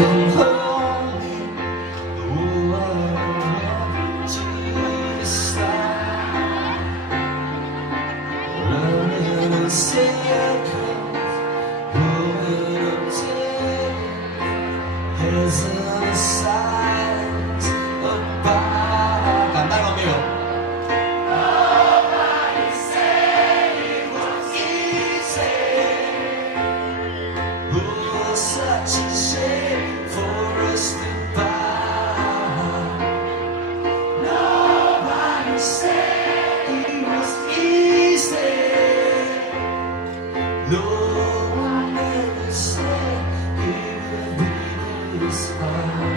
come home. Oh, to the side, running in circles, going up as in the silence of cantar conmigo. Nobody said it was easy. Oh, such a shame for us to buy. Nobody said it was easy. No one ever said it would be this hard.